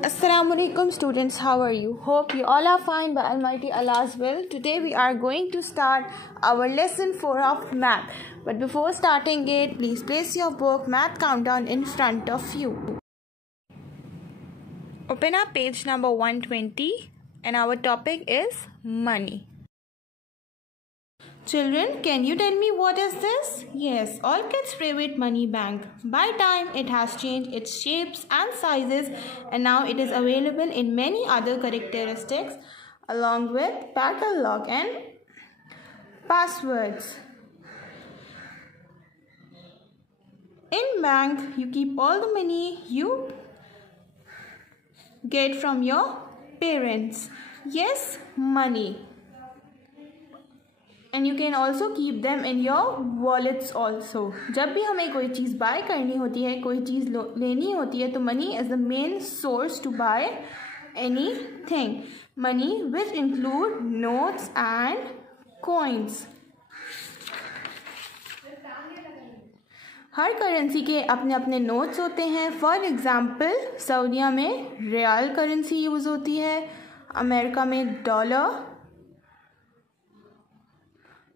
Assalamualaikum students, how are you? Hope you all are fine by Almighty Allah's will. Today we are going to start our lesson 4 of math. But before starting it, please place your book Math Countdown in front of you. Open up page number 120 and our topic is money. Children, can you tell me what is this? Yes, all kids play with money bank. By time, it has changed its shapes and sizes and now it is available in many other characteristics along with padlock and passwords. In bank, you keep all the money you get from your parents. Yes, money. And you can also keep them in your wallets also. जब भी हमें कोई चीज़ buy करनी होती है, कोई चीज़ लेनी होती है, तो money is the main source to buy anything. Money which include notes and coins. Her currency के अपने अपने नोट्स होते हैं. फॉर एग्ज़ाम्पल सऊदीया में रियाल करेंसी यूज़ होती है, अमेरिका में डॉलर,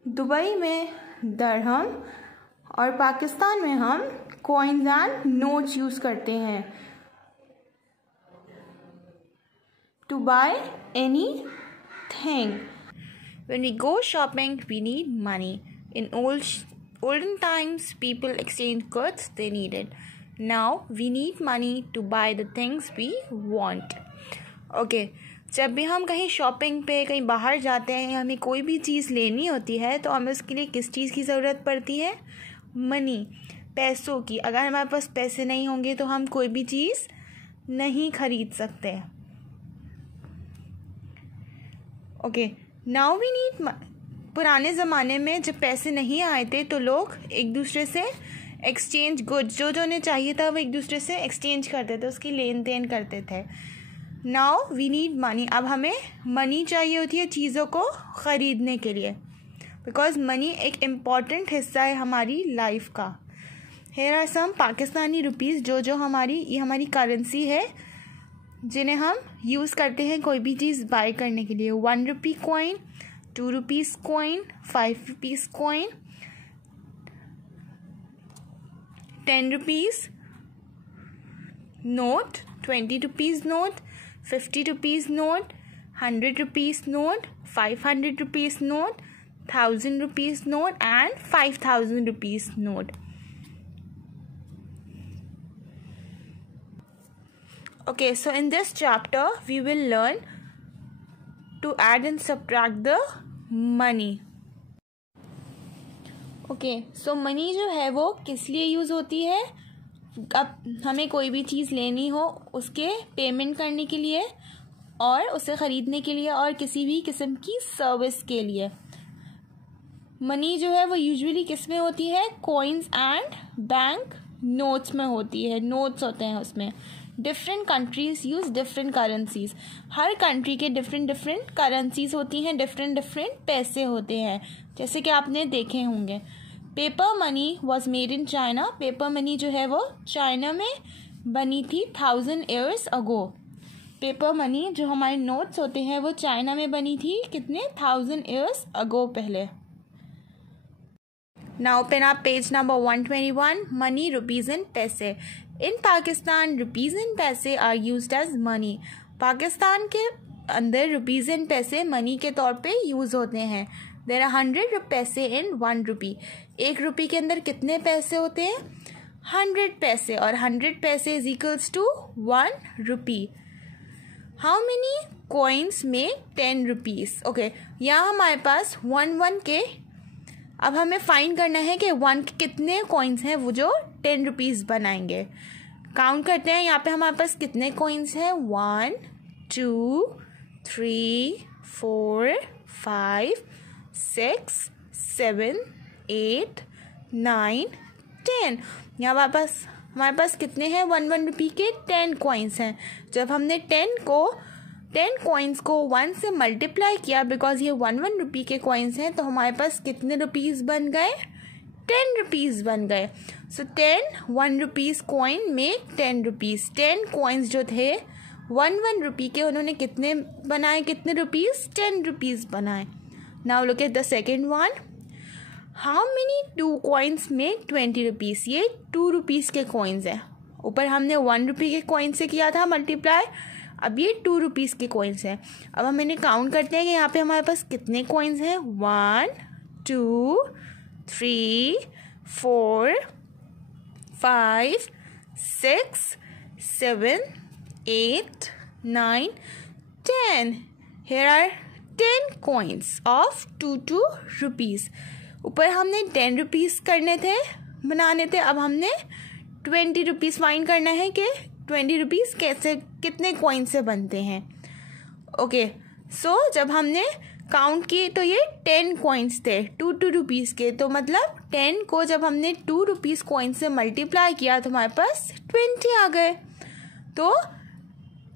दुबई में दरहम और पाकिस्तान में हम कॉइन्स एंड नोट्स यूज़ करते हैं to buy anything. When we go shopping, we need money. In olden times, people exchanged goods they needed. Now, we need money to buy the things we want. Okay. जब भी हम कहीं shopping पे कहीं बाहर जाते हैं या हमें कोई भी चीज़ लेनी होती है तो हमें उसके लिए किस चीज़ की ज़रूरत पड़ती है? मनी, पैसों की. अगर हमारे पास पैसे नहीं होंगे तो हम कोई भी चीज़ नहीं खरीद सकते. Okay, now we need. पुराने ज़माने में जब पैसे नहीं आए थे तो लोग एक दूसरे से एक्सचेंज गुड्स जो उन्हें चाहिए था वो एक दूसरे से एक्सचेंज करते थे, उसकी लेन देन करते थे. Now we need money. अब हमें मनी चाहिए होती है चीज़ों को ख़रीदने के लिए, बिकॉज मनी एक इम्पॉर्टेंट हिस्सा है हमारी लाइफ का. Here are some Pakistani rupees जो हमारी करेंसी है जिन्हें हम यूज़ करते हैं कोई भी चीज़ बाय करने के लिए. 1 rupee coin, 2 rupees coin, 5 rupees coin, 10 rupees note, 20 rupees note, 50 rupees note, 100 rupees note, 500 rupees note, 1000 rupees note and 5000 rupees note. Okay, so in this chapter we will learn to add and subtract the money. Okay, so money जो है वो किस लिए use होती है? अब हमें कोई भी चीज़ लेनी हो उसके पेमेंट करने के लिए और उसे ख़रीदने के लिए और किसी भी किस्म की सर्विस के लिए. मनी जो है वो यूजुअली किस में होती है? कॉइन्स एंड बैंक नोट्स में होती है. नोट्स होते हैं उसमें. Different countries use different currencies. हर कंट्री के डिफरेंट करेंसीज़ होती हैं, डिफरेंट पैसे होते हैं जैसे कि आपने देखे होंगे. Paper money was made in China. Paper money जो है वो चाइना में बनी थी 1000 years ago. पेपर मनी जो हमारे नोट्स होते हैं वो चाइना में बनी थी कितने 1000 years ago पहले. Now open up page number 121. Money, rupees and पैसे. इन पाकिस्तान रुपीज़ एंड पैसे are used as money. Pakistan के अंदर रुपीज़ एंड पैसे मनी के तौर पे यूज़ होते हैं. देयर आर 100 पैसे इन 1 रुपी. 1 रुपी के अंदर कितने पैसे होते हैं? 100 पैसे. और 100 पैसे is equals to 1 rupee. How many coins make 10 rupees? Okay, यहाँ हमारे पास 1 के. अब हमें फाइंड करना है कि 1 के कितने कॉइन्स हैं वो जो 10 रुपीज़ बनाएंगे. काउंट करते हैं. यहाँ पे हमारे पास कितने कॉइन्स हैं? 1 2 3 4 5 6 7 8 9 10. यहाँ हमारे पास कितने हैं? 1 रुपी के 10 कॉइन्स हैं. जब हमने 10 कॉइन्स को 1 से मल्टीप्लाई किया, बिकॉज ये 1 रुपी के कॉइन्स हैं, तो हमारे पास कितने रुपीज़ बन गए? 10 रुपीज़ बन गए. सो 10 1 रुपीज़ कॉइन में 10 रुपीज़. 10 कॉइन्स जो थे 1 रुपये के उन्होंने कितने बनाए, कितने रुपीज़, 10 रुपीज़ बनाए. Now look at the second one. How many 2 coins make 20 rupees. ये 2 रुपीज़ के कॉइन्स हैं. ऊपर हमने 1 रुपये के कॉइन से किया था मल्टीप्लाई, अब ये 2 रुपीज़ के कॉइन्स हैं. अब हम इन्हें काउंट करते हैं कि यहाँ पे हमारे पास कितने कॉइन्स हैं. 1 2 3 4 5 6 7 8 9 10. Here are 10 coins of 2 rupees. ऊपर हमने 10 रुपीज़ करने थे, बनाने थे. अब हमने 20 रुपीज़ फाइंड करना है कि 20 रुपीज़ कैसे, कितने कॉइन से बनते हैं. ओके, सो जब हमने काउंट किए तो ये 10 कॉइन्स थे 2 रुपीज़ के. तो मतलब 10 को जब हमने 2 रुपीज़ कॉइन से मल्टीप्लाई किया तो हमारे पास 20 आ गए. तो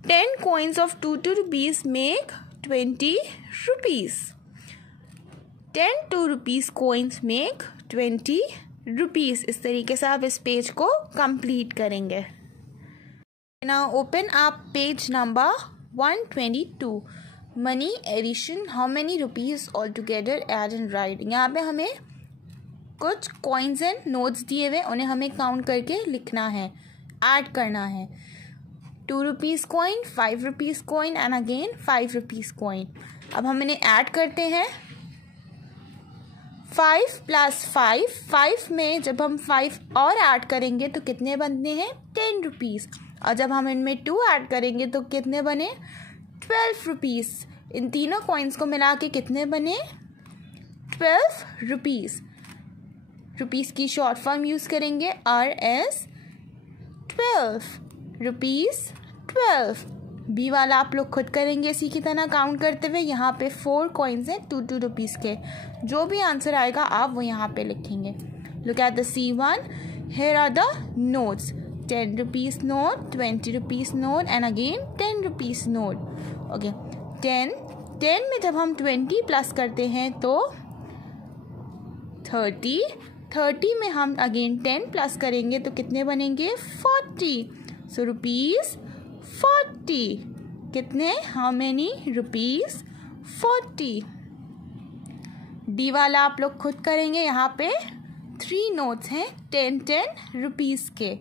10 coins of 2 rupees make 20 rupees. 10 2 rupees coins make 20 rupees. इस तरीके से आप इस पेज को कंप्लीट करेंगे. Now open up page number 122. Money addition. How many rupees altogether add and write. यहाँ पे हमें कुछ coins एंड नोट्स दिए हुए, उन्हें हमें काउंट करके लिखना है, ऐड करना है. 2 rupees coin, 5 rupees coin and again 5 rupees coin. अब हम इन्हें ऐड करते हैं. 5 + 5, 5 में जब हम 5 और ऐड करेंगे तो कितने बनते हैं, 10 रुपीज़. और जब हम इनमें 2 ऐड करेंगे तो कितने बने, 12 रुपीज़. इन तीनों कॉइन्स को मिला के कितने बने, 12 रुपीज़. रुपीज़ की शॉर्ट फॉर्म यूज़ करेंगे, RS 12 रुपीज़ 12. बी वाला आप लोग खुद करेंगे इसी की तरह काउंट करते हुए. यहाँ पे 4 कॉइन्स हैं 2 रुपीज़ के. जो भी आंसर आएगा आप वो यहाँ पे लिखेंगे. Look at the C1. Here are the notes. 10 rupees note, 20 rupees note and again 10 rupees note. Okay, 10 में जब हम 20 प्लस करते हैं तो 30 में हम अगेन 10 प्लस करेंगे तो कितने बनेंगे, 40. So rupees 40. कितने, हाउ मेनी रुपीज़ 40. डी वाला आप लोग खुद करेंगे. यहाँ पे 3 नोट्स हैं 10 रुपीज़ के.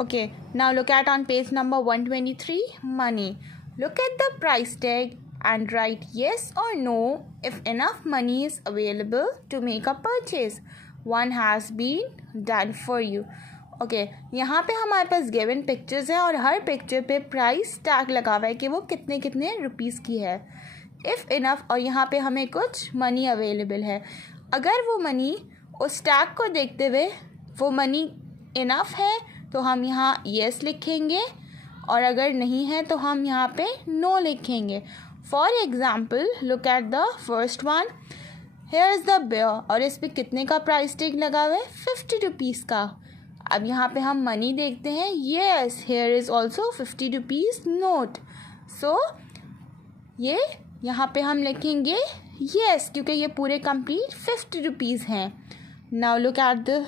Okay, now look at on page number 123. Money. Look at the price tag and write yes or no if enough money is available to make a purchase. One has been done for you. Okay, यहाँ पे हमारे पास given pictures हैं और हर picture पे price tag लगा हुआ है कि वो कितने कितने रुपीज़ की है. इफ़ इनफ, और यहाँ पे हमें कुछ मनी अवेलेबल है. अगर वो मनी उस टैग को देखते हुए वो मनी इनफ है तो हम यहाँ येस लिखेंगे, और अगर नहीं है तो हम यहाँ पे नो लिखेंगे. For example look at the first one. Here is the bear, और इस पर कितने का प्राइस टैग लगा हुआ है, 50 रुपीज़ का. अब यहाँ पे हम मनी देखते हैं. Yes, here is also 50 rupees note. So ये यहाँ पे हम लिखेंगे येस, क्योंकि ये पूरे कंप्लीट 50 रुपीज़ हैं. Now look at the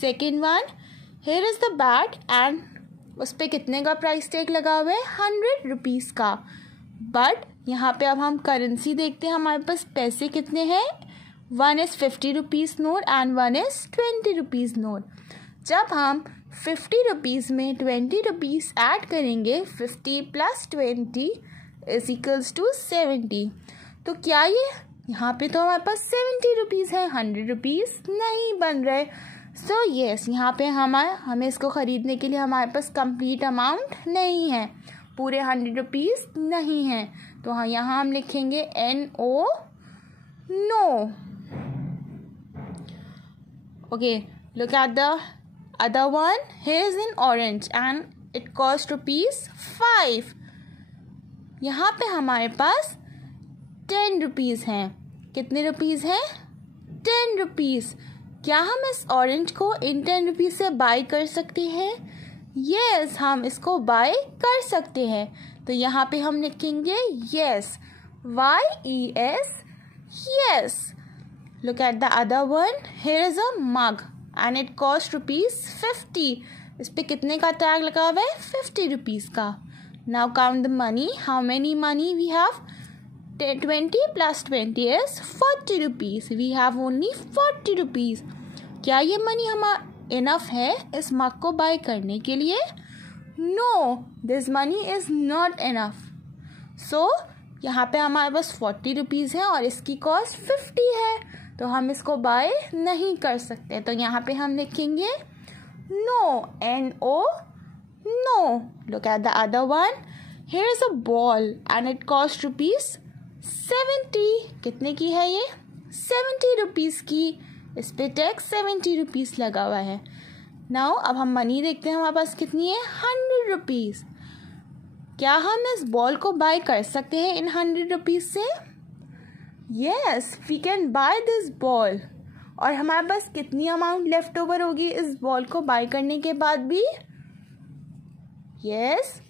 second one. Here is the bat, and उस पर कितने का प्राइस टैग लगा हुआ है, 100 रुपीज़ का. बट यहाँ पे अब हम करेंसी देखते हैं. हमारे पास पैसे कितने हैं, 1 is 50 rupees note and 1 is 20 rupees note. जब हम 50 रुपीज़ में 20 रुपीज़ ऐड करेंगे, 50 + 20 = 70. तो क्या ये यहाँ पे तो हमारे पास 70 रुपीज़ है, 100 रुपीज़ नहीं बन रहे. सो येस, यहाँ पे हमें इसको ख़रीदने के लिए हमारे पास कंप्लीट अमाउंट नहीं है, पूरे 100 रुपीज़ नहीं है. तो हाँ, यहाँ हम लिखेंगे NO, no. Okay, look at the other one. Here is in orange and it cost ₹5. यहाँ पे हमारे पास 10 रुपीज़ हैं. कितने रुपीज़ हैं, 10 रुपीज़. क्या हम इस ऑरेंज को इन 10 रुपीज़ से बाय कर सकते हैं, यस, हम इसको बाय कर सकते हैं. तो यहाँ पे हम लिखेंगे yes, YES, yes. Look at the other one. Here is a mug and it cost ₹50. इस पर कितने का टैग लगा हुआ है? 50 रुपीज़ का. Now count the money. How many money we have? 20 plus 20 is 40 rupees. We have only 40 rupees. क्या ये मनी हमारा इनफ है इस मग को बाय करने के लिए? No, this money is not enough. So यहाँ पे हमारे पास 40 रुपीज़ है और इसकी कॉस्ट 50 है, तो हम इसको बाय नहीं कर सकते. तो यहाँ पे हम लिखेंगे no, NO, no. Look at the other one. Here is a ball and it cost rupees 70. कितने की है ये? 70 रुपीज़ की. इस पे टैक्स 70 रुपीज़ लगा हुआ है. नाउ अब हम मनी देखते हैं हमारे पास कितनी है? 100 रुपीज़. क्या हम इस बॉल को बाय कर सकते हैं इन 100 रुपीज़ से? Yes, we can buy this ball. और हमारे पास कितनी अमाउंट लेफ्ट ओवर होगी इस बॉल को बाय करने के बाद भी? यस,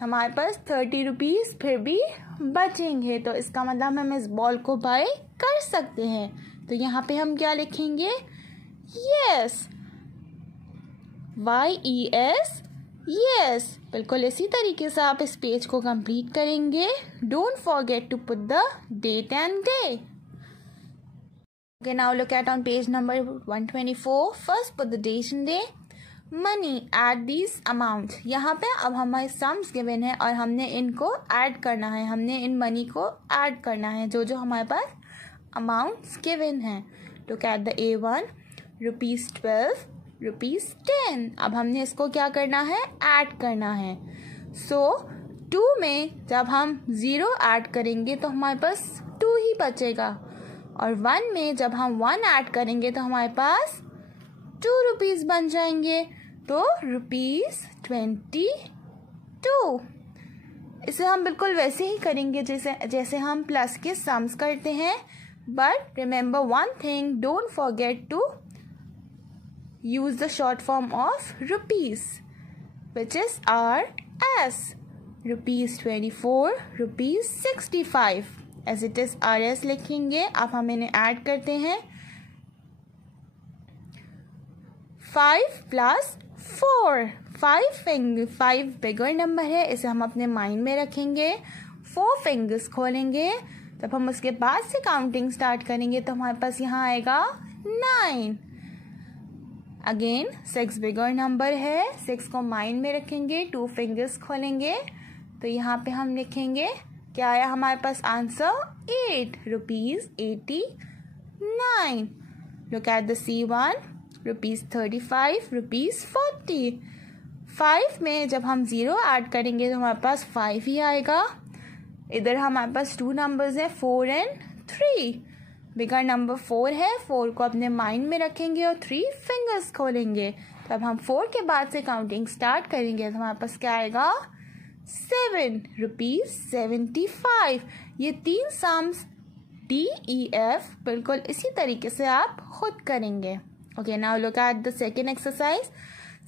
हमारे पास 30 रुपीज़ फिर भी बचेंगे. तो इसका मतलब हम इस बॉल को बाय कर सकते हैं. तो यहाँ पे हम क्या लिखेंगे? Yes, YES, yes. बिल्कुल इसी तरीके से आप इस पेज को कंप्लीट करेंगे. Don't forget to put the date and day. Okay, now look at on page number 124. First put the date and day. Money add these amount. यहाँ पे अब हमारे सम्स गिवन है और हमने इनको ऐड करना है. हमने इन मनी को ऐड करना है जो जो हमारे पास अमाउंट्स गिवन हैं. Look at the A1, ₹12, ₹10. अब हमने इसको क्या करना है? ऐड करना है. सो 2 में जब हम 0 ऐड करेंगे तो हमारे पास 2 ही बचेगा. और 1 में जब हम 1 ऐड करेंगे तो हमारे पास 2 रुपीज़ बन जाएंगे. तो ₹22. इसे हम बिल्कुल वैसे ही करेंगे जैसे हम प्लस के सम्स करते हैं. But remember one thing, don't forget to use the short form of rupees which is RS. ₹24, ₹65 as it is RS लिखेंगे. अब हम इन्हें ऐड करते हैं. 5 + 4. 5 बिगर नंबर है, इसे हम अपने माइंड में रखेंगे. 4 फिंगर्स खोलेंगे. तब हम उसके बाद से काउंटिंग स्टार्ट करेंगे तो हमारे पास यहाँ आएगा 9. अगेन 6 बिगर नंबर है, 6 को माइंड में रखेंगे. 2 फिंगर्स खोलेंगे तो यहाँ पे हम लिखेंगे क्या आया हमारे पास answer? 8. ₹89. Look at the C1. ₹35, ₹40. 5 में जब हम 0 ऐड करेंगे तो हमारे पास 5 ही आएगा. इधर हमारे पास 2 नंबर्स हैं, 4 और 3. बिगर नंबर 4 है, 4 को अपने माइंड में रखेंगे और 3 फिंगर्स खोलेंगे. तो अब हम 4 के बाद से काउंटिंग स्टार्ट करेंगे तो हमारे पास क्या आएगा? 7. ₹75. ये 3 सम्स DEF बिल्कुल इसी तरीके से आप खुद करेंगे. Okay, now look at the second exercise.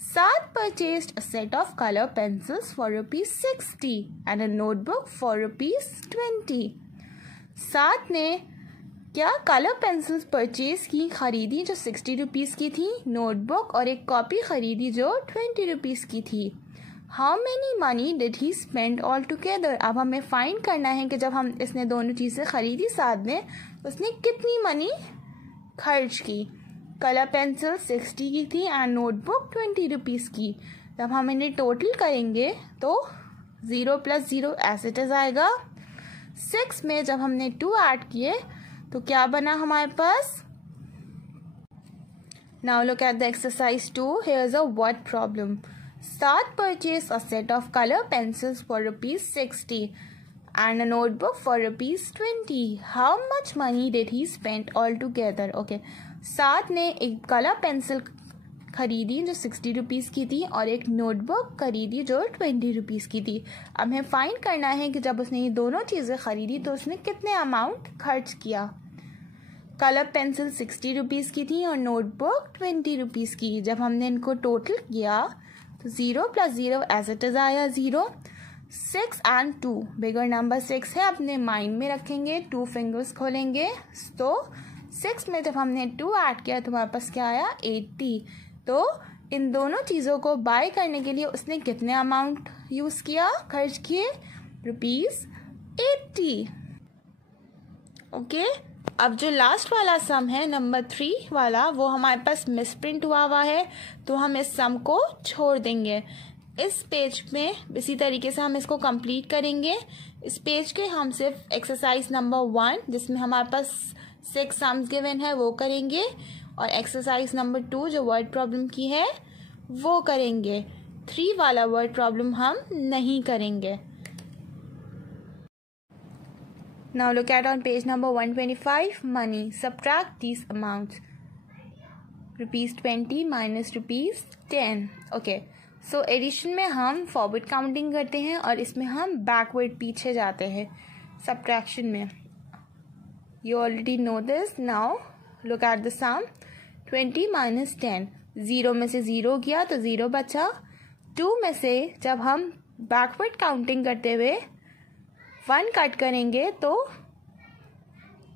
Saad purchased a set of color pencils for ₹60 and a notebook for ₹20. साद ने क्या कलर पेंसिल्स परचेज की, खरीदी जो 60 रुपीज़ की थी, नोटबुक और एक कॉपी खरीदी जो 20 रुपीज़ की थी. How many money did he spend all together. अब हमें फाइंड करना है कि जब हम इसने दोनों चीज़ें खरीदी साद ने, उसने कितनी मनी खर्च की. कलर पेंसिल 60 की थी एंड नोटबुक 20 रुपीज़ की. जब हम इन्हें टोटल करेंगे तो 0 + 0 एज इट इज़ आएगा. 6 में जब हमने 2 ऐड किए तो क्या बना हमारे पास? Now look at the exercise 2. Here is a word problem. Saad purchased a set of color pencils for ₹60 and a notebook for ₹20. How much money did he spend altogether? Okay, साद ने एक colour pencil खरीदी जो 60 rupees की थी और एक notebook खरीदी जो 20 रुपीज़ की थी. अब हमें फाइंड करना है कि जब उसने ये दोनों चीज़ें खरीदी तो उसने कितने अमाउंट खर्च किया. कलर पेंसिल 60 रुपीज़ की थी और नोटबुक 20 रुपीज़ की. जब हमने इनको टोटल किया तो 0 + 0 एज इट इज़ आया 0. 6 और 2 बिगर नंबर 6 है, अपने माइंड में रखेंगे. 2 फिंगर्स खोलेंगे तो 6 में जब हमने 2 ऐड किया तो हमारे पास क्या आया? 80. तो इन दोनों चीज़ों को बाय करने के लिए उसने कितने अमाउंट यूज़ किया, खर्च किए, ₹80। ओके, अब जो लास्ट वाला सम है नंबर 3 वाला, वो हमारे पास मिसप्रिंट हुआ है, तो हम इस सम को छोड़ देंगे। इस पेज में इसी तरीके से हम इसको कंप्लीट करेंगे। इस पेज के हम सिर्फ एक्सरसाइज नंबर 1 जिसमें हमारे पास 6 सम्स गिवन है वो करेंगे, और एक्सरसाइज नंबर 2 जो वर्ड प्रॉब्लम की है वो करेंगे। 3 वाला वर्ड प्रॉब्लम हम नहीं करेंगे। Now look at on page number 125, money. Subtract these amounts. ₹20 minus ₹10. Okay. So addition में हम फॉरवर्ड काउंटिंग करते हैं और इसमें हम बैकवर्ड पीछे जाते हैं सब्ट्रैक्शन में। You already know this. Now look at the sum. 20 minus 10. 0 में से 0 गया तो 0 बचा। 2 में से जब हम बैकवर्ड काउंटिंग करते हुए 1 कट करेंगे तो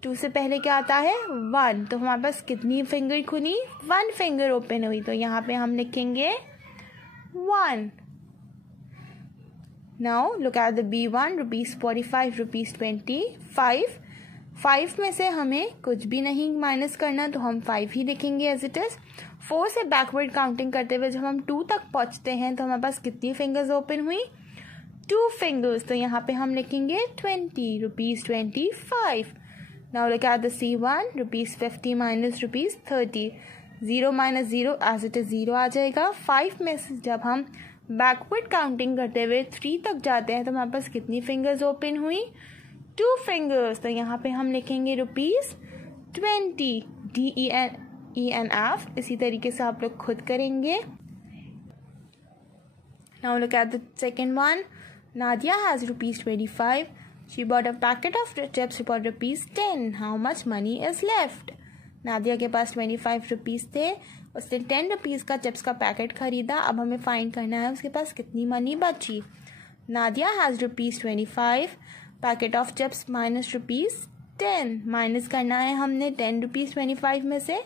2 से पहले क्या आता है 1, तो हमारे पास कितनी फिंगर खुली, 1 फिंगर ओपन हुई, तो यहाँ पे हम लिखेंगे 1। Now look at the B1, ₹45, ₹25। 5 में से हमें कुछ भी नहीं माइनस करना, तो हम 5 ही लिखेंगे एज इट इज। 4 से बैकवर्ड काउंटिंग करते हुए जब हम 2 तक पहुँचते हैं तो हमारे पास कितनी फिंगर्स ओपन हुई, 2 फिंगर्स, तो यहाँ पे हम लिखेंगे 20, ₹25। Now look at the C1, ₹50 minus ₹30। 0 minus 0 as it is 0 आ जाएगा। 5 में से जब हम बैकवर्ड काउंटिंग करते हुए 3 तक जाते हैं तो हमारे पास कितनी फिंगर्स ओपन हुई, 2 फिंगर्स, तो यहाँ पे हम लिखेंगे ₹20। DENF। इसी तरीके से आप लोग खुद करेंगे। Now look at the second one. Nadia has ₹25. She bought a packet of chips for ₹10. How much money is left? Nadia के पास ₹25 थे, उसने ₹10 का चिप्स का पैकेट खरीदा। अब हमें फाइंड करना है उसके पास कितनी मनी बची। Nadia has ₹25, packet of chips minus ₹10। Minus करना है हमने ₹10 25 में से,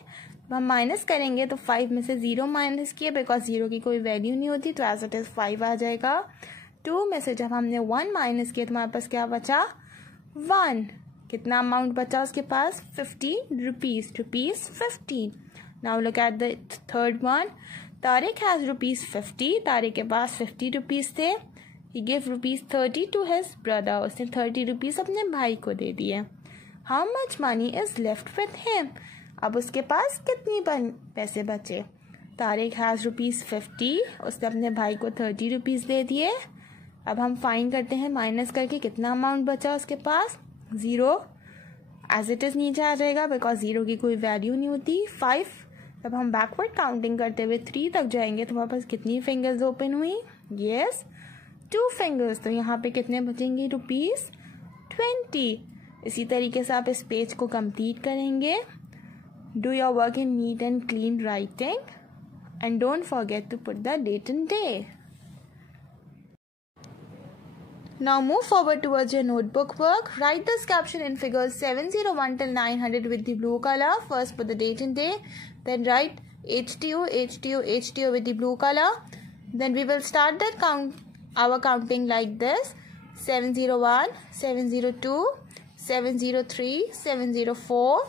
हम माइनस करेंगे तो 5 में से 0 माइनस किया, बिकॉज 0 की कोई वैल्यू नहीं होती, तो एज इट इज 5 आ जाएगा। 2 में से जब हमने 1 माइनस किया तो हमारे पास क्या बचा, 1। कितना अमाउंट बचा उसके पास, ₹15। Now look at the third one. Tariq has ₹50। Tariq के पास ₹50 थे। ही गिव ₹30 टू हिज ब्रदर। उसने ₹30 अपने भाई को दे दिए। How much money is left with him. अब उसके पास कितनी पैसे बचे। तारिक हैज़ ₹50, उसने अपने भाई को ₹30 दे दिए। अब हम फाइंड करते हैं माइनस करके कितना अमाउंट बचा उसके पास, 0 एज इट इज़ नीचे आ जाएगा, बिकॉज 0 की कोई वैल्यू नहीं होती। 5 जब हम बैकवर्ड काउंटिंग करते हुए 3 तक जाएंगे तो हमारे पास कितनी फिंगर्स ओपन हुई, यस 2 फिंगर्स, तो यहाँ पे कितने बचेंगे, ₹20। इसी तरीके से आप इस पेज को कंप्लीट करेंगे। Do your work in neat and clean writing and don't forget to put the date and day. Now move forward towards your notebook work. Write this caption in figures 701 till 900 with the blue color. First put the date and day. Then write HTO, HTO, HTO with the blue color. Then we will start our counting like this. 701, 702, 703, 704,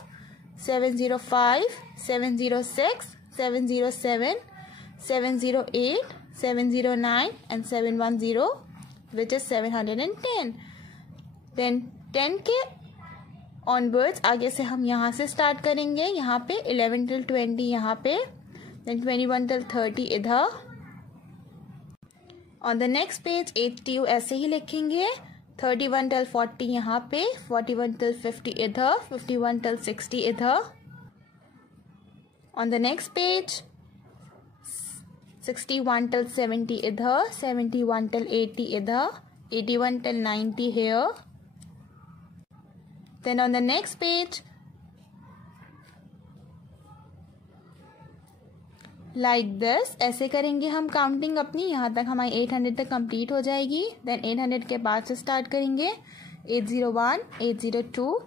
705, 706, 707, 708, 709 and 710. which is 710. Then 10 के onwards आगे से हम यहाँ से start करेंगे। यहाँ पे 11 till 20 यहाँ पे, then 21 till 30 इधर। On the next page 80 ऐसे ही लिखेंगे। 31 till 40 यहाँ पे, 41 till 50 इधर, 51 till 60 इधर। On the next page 61 till 70 इधर, 71 till 80 इधर, 81 till 90 here. Then on the next page like this ऐसे करेंगे हम काउंटिंग अपनी, यहाँ तक हमारी 800 तक कंप्लीट हो जाएगी। Then 800 के बाद से स्टार्ट करेंगे 801, 802,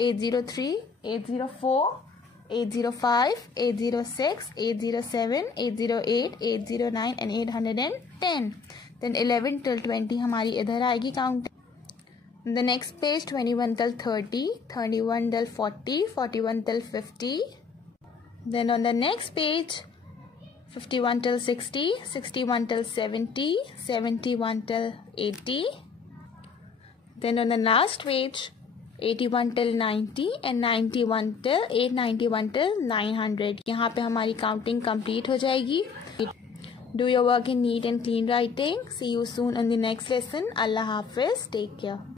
803, 804, 805, 806, 807, 808, 809 and 810. Then 11 till 20 हमारी इधर आएगी count. The next page 21 till 30, 31 till 40, 41 till 50. Then on the next page 51 till 60, 61 till 70, 71 till 80. Then on the last page 81 till 90 and 91 till 891 till 900. यहाँ पे हमारी काउंटिंग कंप्लीट हो जाएगी. Do your work in neat and clean writing. See you soon in the next lesson. Allah Hafiz. Take care.